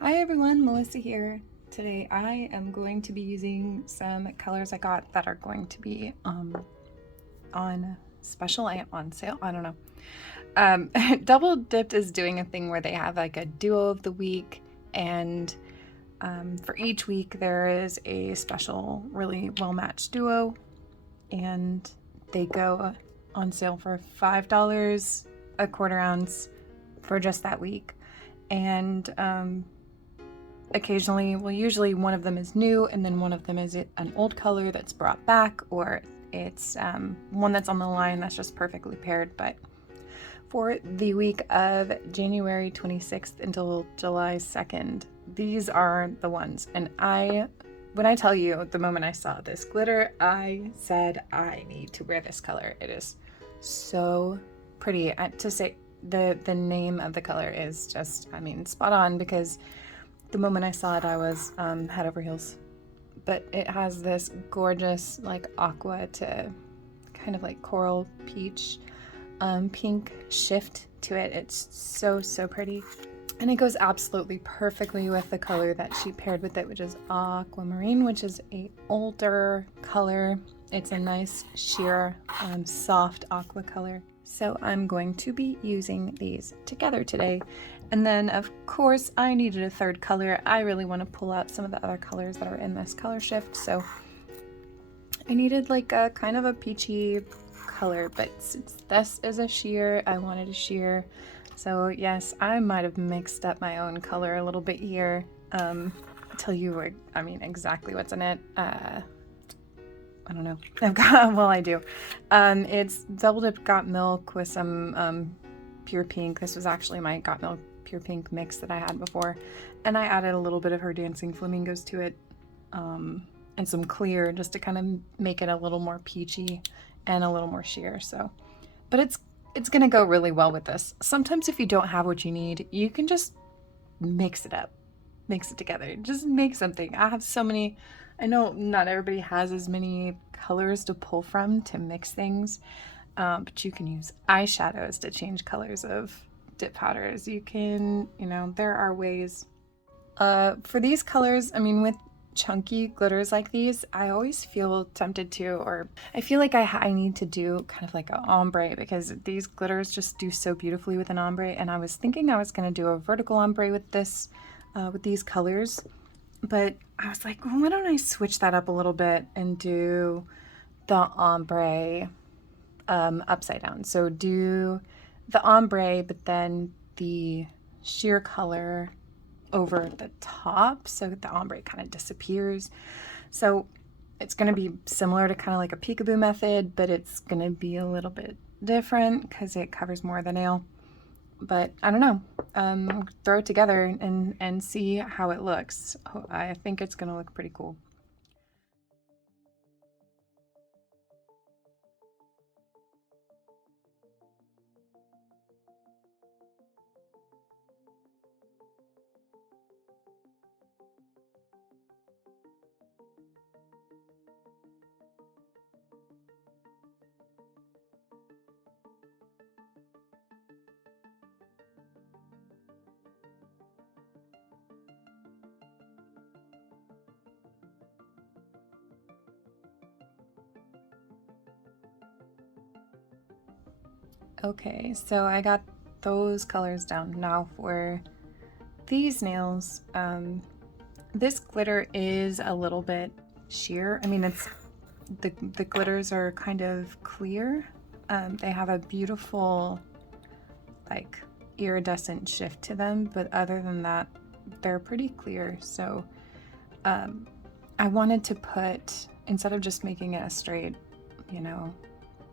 Hi everyone, Melissa here. Today I am going to be using some colors I got that are going to be on special and on sale. I don't know. Double Dipp'd is doing a thing where they have like a duo of the week, and for each week there is a special really well-matched duo, and they go on sale for $5 a quarter ounce for just that week. And occasionally, well, usually one of them is new and then one of them is an old color that's brought back, or it's one that's on the line that's just perfectly paired. But for the week of January 26th until July 2nd, these are the ones. And when I tell you, the moment I saw this glitter, I said I need to wear this color. It is so pretty. To say the name of the color is just, I mean, spot on, because the moment I saw it, I was head over heels. But it has this gorgeous like aqua to kind of like coral peach pink shift to it. It's so pretty, and it goes absolutely perfectly with the color that she paired with it, which is Ahhquarine, which is a older color. It's a nice sheer soft aqua color. So I'm going to be using these together today. And then of course I needed a third color. I really want to pull out some of the other colors that are in this color shift. So I needed like a kind of a peachy color, but since this is a sheer, I wanted a sheer. So yes, I might have mixed up my own color a little bit here. I'll tell you exactly what's in it. I don't know. I do. It's Double Dip Got Milk with some pure pink. This was actually my Got Milk pure pink mix that I had before. And I added a little bit of her Dancing Flamingos to it, and some clear, just to kind of make it a little more peachy and a little more sheer. So, but it's gonna go really well with this. Sometimes if you don't have what you need, you can just mix it up, mix it together, just make something. I have so many. I know not everybody has as many colors to pull from to mix things, but you can use eyeshadows to change colors of dip powders. You can, there are ways. For these colors, with chunky glitters like these, I always feel tempted to, or I feel like I need to do kind of like an ombre, because these glitters just do so beautifully with an ombre. And I was thinking I was going to do a vertical ombre with this, with these colors. But I was like, well, why don't I switch that up a little bit and do the ombre upside down? So do the ombre, but then the sheer color over the top, so the ombre kind of disappears. So it's going to be similar to kind of like a peekaboo method, but it's going to be a little bit different because it covers more of the nail. But I don't know, throw it together and see how it looks. I think it's gonna look pretty cool. Okay, so I got those colors down. Now for these nails, this glitter is a little bit sheer. It's the glitters are kind of clear. They have a beautiful like iridescent shift to them, but other than that, they're pretty clear. So I wanted to put, instead of just making it a straight,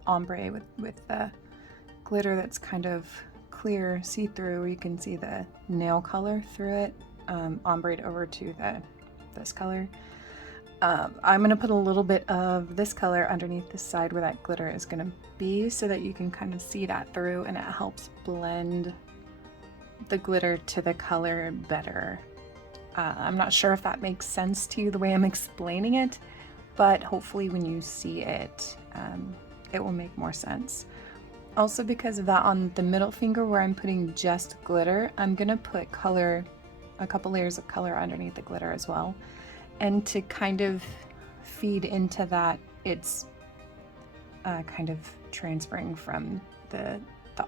ombre with the glitter that's kind of clear, see-through, where you can see the nail color through it, ombre over to this color. I'm going to put a little bit of this color underneath the side where that glitter is going to be, so that you can kind of see that through, and it helps blend the glitter to the color better. I'm not sure if that makes sense to you the way I'm explaining it, but hopefully when you see it, it will make more sense. Also, because of that, on the middle finger where I'm putting just glitter, I'm gonna put color a couple layers of color underneath the glitter as well. And to kind of feed into that, it's kind of transferring from the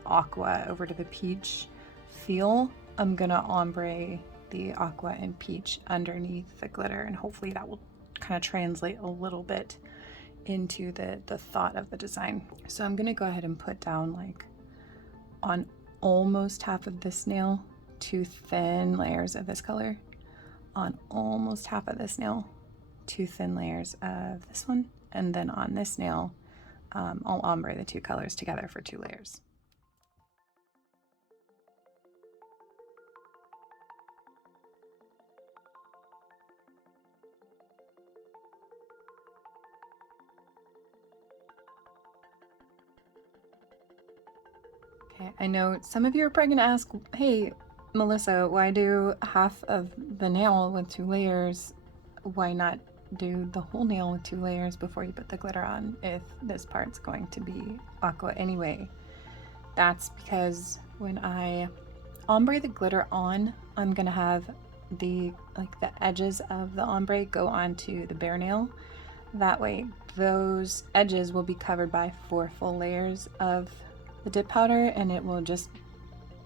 aqua over to the peach feel. I'm gonna ombre the aqua and peach underneath the glitter, and hopefully that will kind of translate a little bit into the thought of the design. So I'm gonna go ahead and put down, like, on almost half of this nail, 2 thin layers of this color. On almost half of this nail, 2 thin layers of this one. And then on this nail, I'll ombre the 2 colors together for 2 layers. Okay, I know some of you are probably gonna ask, hey, Melissa, why do half of the nail with 2 layers? Why not do the whole nail with 2 layers before you put the glitter on if this part's going to be aqua anyway? That's because when I ombre the glitter on, I'm gonna have the edges of the ombre go onto the bare nail. That way those edges will be covered by 4 full layers of the dip powder, and it will just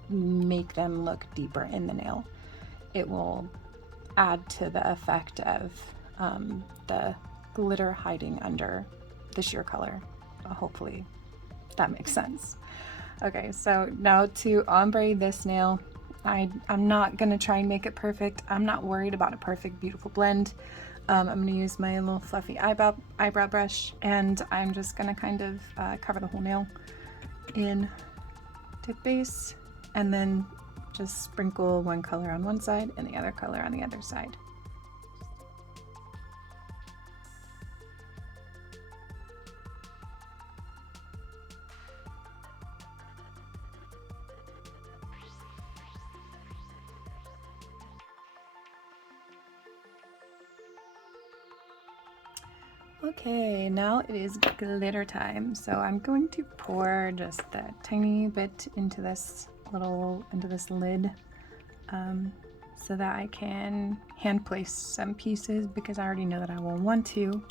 make them look deeper in the nail. It will add to the effect of the glitter hiding under the sheer color. Hopefully that makes sense. Okay, so now to ombre this nail, I'm not gonna try and make it perfect. I'm not worried about a perfect, beautiful blend. I'm gonna use my little fluffy eyebrow brush, and I'm just gonna kind of cover the whole nail in dip base, and then just sprinkle one color on one side and the other color on the other side. Okay, now it is glitter time. So I'm going to pour just a tiny bit into this lid so that I can hand place some pieces, because I already know that I will want to.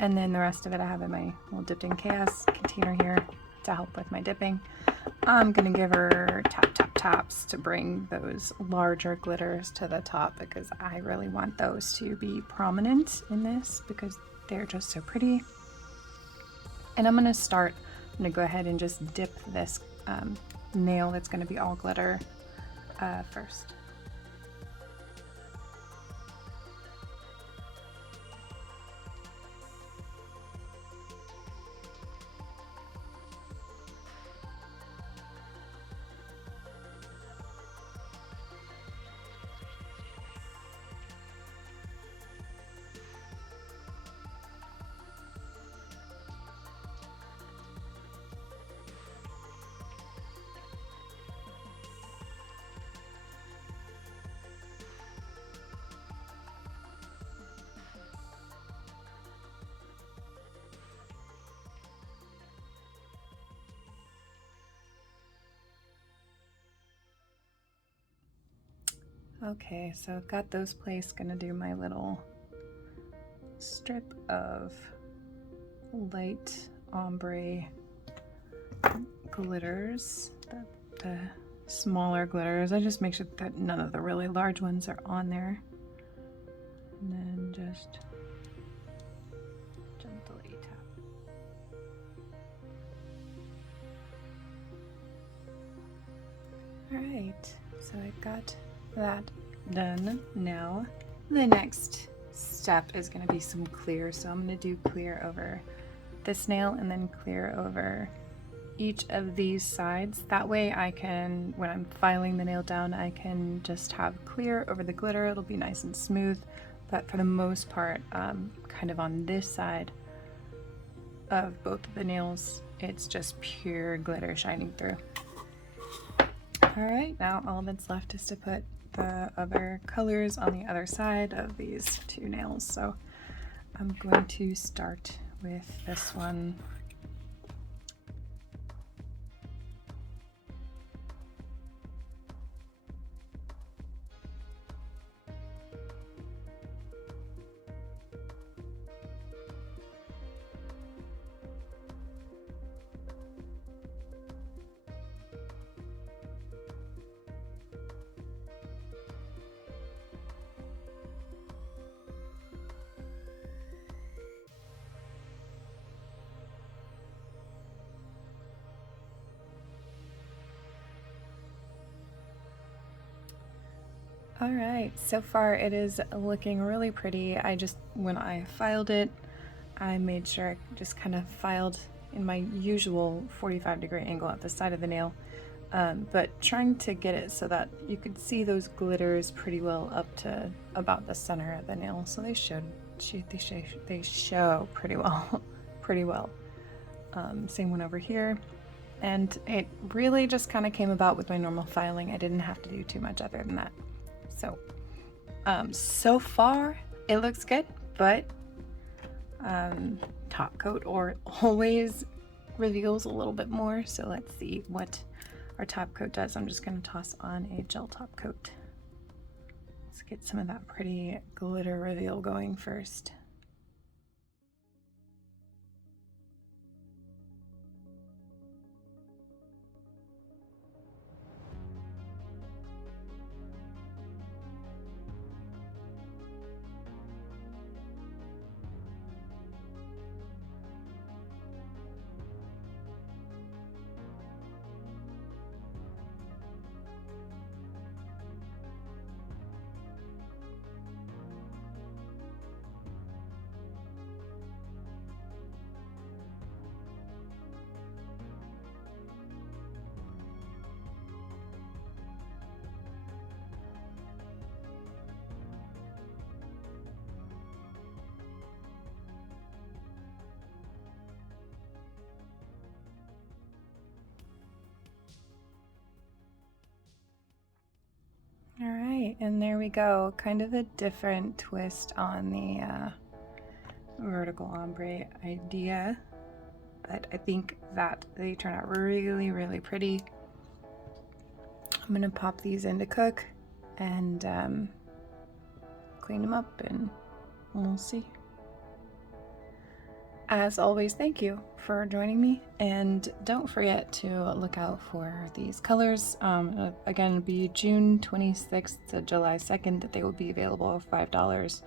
And then the rest of it I have in my little Dipp'd in Chaos container here to help with my dipping. I'm gonna give her taps to bring those larger glitters to the top, because I really want those to be prominent in this because they're just so pretty. And I'm gonna go ahead and just dip this nail that's gonna be all glitter first. Okay, so I've got those placed. Gonna do my little strip of light ombre glitters, the smaller glitters. I just make sure that none of the really large ones are on there. And then just gently tap. Alright, so I've got that done. Now the next step is going to be some clear, so I'm going to do clear over this nail and then clear over each of these sides. That way I can, when I'm filing the nail down, I can just have clear over the glitter. It'll be nice and smooth, but for the most part, kind of on this side of both of the nails, it's just pure glitter shining through. Alright, now all that's left is to put the other colors on the other side of these 2 nails. So I'm going to start with this one. All right, so far it is looking really pretty. When I filed it, I made sure I just kind of filed in my usual 45-degree angle at the side of the nail, but trying to get it so that you could see those glitters pretty well up to about the center of the nail. So they show pretty well, pretty well. Same one over here. And it really just kind of came about with my normal filing. I didn't have to do too much other than that. So, so far it looks good, but top coat always reveals a little bit more. So let's see what our top coat does. I'm just going to toss on a gel top coat. Let's get some of that pretty glitter reveal going first. All right, and there we go. Kind of a different twist on the vertical ombre idea, but I think that they turn out really, really pretty. I'm gonna pop these into cook and clean them up, and we'll see. As always, thank you for joining me, and don't forget to look out for these colors. Again, it'll be June 26th to July 2nd that they will be available at $5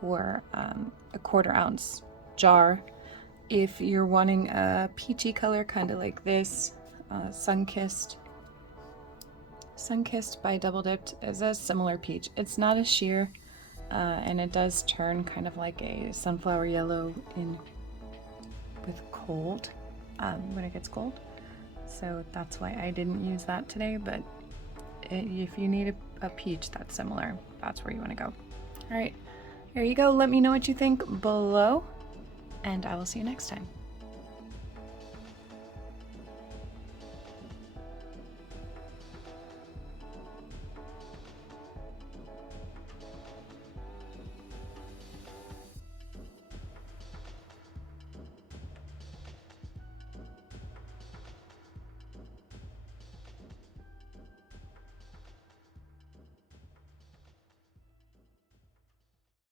for a 1/4 ounce jar. If you're wanting a peachy color, kind of like this, Sunkissed by Dipp'd is a similar peach. It's not a sheer, and it does turn kind of like a sunflower yellow with cold when it gets cold. So that's why I didn't use that today, but if you need a peach that's similar, that's where you want to go. All right, here you go. Let me know what you think below, and I will see you next time.